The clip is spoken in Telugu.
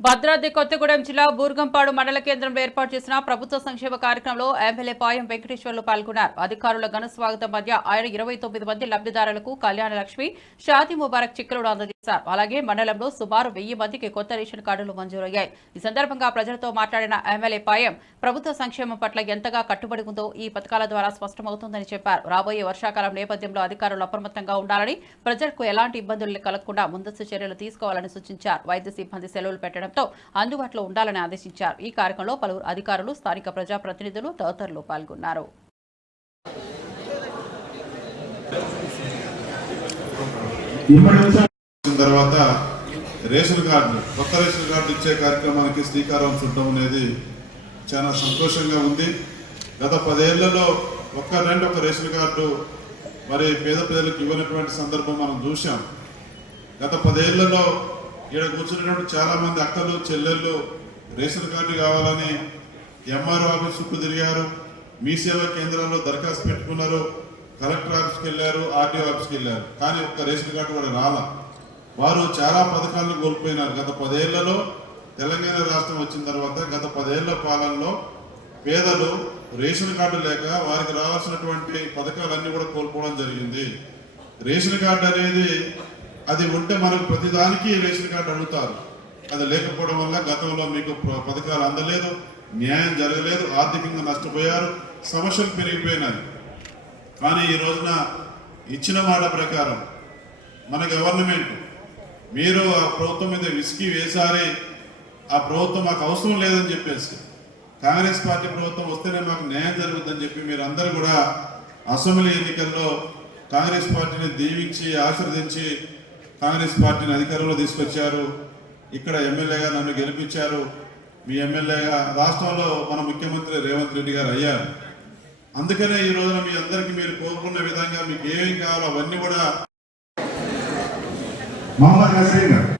భద్రాద్రి కొత్తగూడెం జిల్లా బూర్గంపాడు మండల కేంద్రంలో ఏర్పాటు చేసిన ప్రభుత్వ సంక్షేమ కార్యక్రమంలో ఎమ్మెల్యే పాయం వెంకటేశ్వర్లు పాల్గొన్నారు. అధికారుల ఘన స్వాగతం మధ్య ఆయన ఇరవై తొమ్మిది మంది లబ్ధిదారులకు కళ్యాణ లక్ష్మి షాతి ముబారక్ చెక్కులు అందజేశారు. అలాగే మండలంలో సుమారు వెయ్యి మందికి కొత్త రేషన్ కార్డులు మంజూరయ్యాయి. ఈ సందర్భంగా ప్రజలతో మాట్లాడిన ఎమ్మెల్యే పాయం ప్రభుత్వ సంక్షేమం పట్ల ఎంతగా కట్టుబడి ఉందో ఈ పథకాల ద్వారా స్పష్టమవుతుందని చెప్పారు. రాబోయే వర్షాకాలం నేపథ్యంలో అధికారులు అప్రమత్తంగా ఉండాలని ప్రజలకు ఎలాంటి ఇబ్బందులు కలగకుండా ముందస్తు చర్యలు తీసుకోవాలని సూచించారు. వైద్య సిబ్బంది సెలవులు పెట్టడంతో అందుబాటులో ఉండాలని ఆదేశించారు. ఈ కార్యక్రమంలో పలువురు అధికారులు స్థానిక ప్రజాప్రతినిధులు తదితరులు పాల్గొన్నారు. వచ్చిన తర్వాత రేషన్ కార్డు కొత్త రేషన్ కార్డు ఇచ్చే కార్యక్రమానికి శ్రీకారం చుట్టం అనేది చాలా సంతోషంగా ఉంది. గత పదేళ్ళలో ఒక్క రెండు ఒక రేషన్ కార్డు మరి పేద ప్రజలకు ఇవ్వనటువంటి సందర్భం మనం చూసాం గత పదేళ్ళలో ఇక్కడ కూర్చున్నటువంటి చాలామంది అక్కలు చెల్లెళ్ళు రేషన్ కార్డు కావాలని ఎంఆర్ఓ ఆఫీస్ చుట్టూ తిరిగారు. మీ సేవా కేంద్రాల్లో దరఖాస్తు పెట్టుకున్నారు. కలెక్టర్ ఆఫీస్కి వెళ్ళారు ఆర్టీఓ ఆఫీస్కి వెళ్ళారు. కానీ ఒక్క రేషన్ కార్డు కూడా రాలా. వారు చాలా పథకాలను కోల్పోయినారు. గత పదేళ్ళలో తెలంగాణ రాష్ట్రం వచ్చిన తర్వాత గత పదేళ్ళ పాలనలో పేదలు రేషన్ కార్డు లేక వారికి రావాల్సినటువంటి పథకాలన్నీ కూడా కోల్పోవడం జరిగింది. రేషన్ కార్డు అనేది అది ఉంటే మనకు ప్రతిదానికి రేషన్ కార్డు అడుగుతారు. అది లేకపోవడం వల్ల గతంలో మీకు పథకాలు అందలేదు న్యాయం జరగలేదు ఆర్థికంగా నష్టపోయారు సమస్యలు పెరిగిపోయినాయి. కానీ ఈ రోజున ఇచ్చిన మాట ప్రకారం మన గవర్నమెంట్ మీరు ఆ ప్రభుత్వం మీద విసికి వేసారి ఆ ప్రభుత్వం మాకు అవసరం లేదని చెప్పేసి కాంగ్రెస్ పార్టీ ప్రభుత్వం వస్తేనే మాకు న్యాయం జరుగుతుందని చెప్పి మీరు అందరూ కూడా అసెంబ్లీ ఎన్నికల్లో కాంగ్రెస్ పార్టీని దీవించి ఆశీర్వదించి కాంగ్రెస్ పార్టీని అధికారంలో తీసుకొచ్చారు. ఇక్కడ ఎమ్మెల్యేగా నన్ను గెలిపించారు. మీ ఎమ్మెల్యేగా రాష్ట్రంలో మన ముఖ్యమంత్రి రేవంత్ రెడ్డి గారు అయ్యారు. అందుకనే ఈ రోజున మీ అందరికీ మీరు కోరుకున్న విధంగా మీకు ఏమేం కావాలో అవన్నీ కూడా Muhammad Nasrinder.